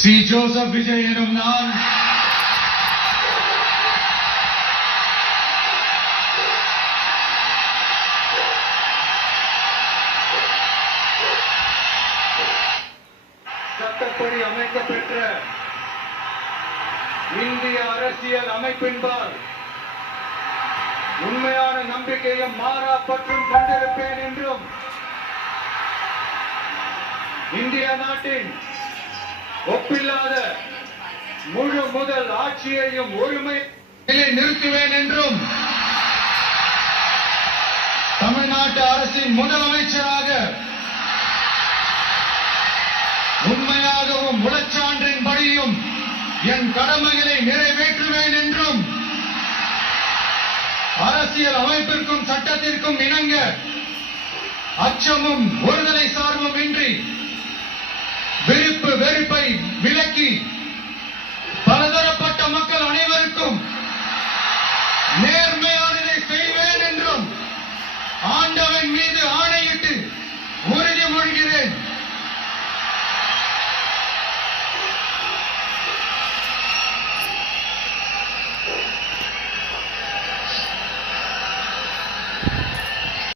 C. Joseph Vijay எனும் நான் சட்டப்படி அமைக்கப்பெற்ற இந்திய அரசியல் அமைப்பின்பால் உண்மையான நம்பிக்கையும் மாறா பற்றும் கொண்டிருப்பேன் என்றும் இந்திய நாட்டின் ஒப்பில்லாத முழு முதல் ஆட்சியையும் ஒருமை நிறுத்துவேன் என்றும் தமிழ்நாட்டு அரசின் முதலமைச்சராக உண்மையாகவும் உளச்சான்றின்படியும் என் கடமைகளை நிறைவேற்றுவேன் என்றும் அரசியல் அமைப்பிற்கும் சட்டத்திற்கும் இணங்க அச்சமும் ஒருதலை சார்பும் இன்றி விருப்பு வெறுப்பை விலக்கி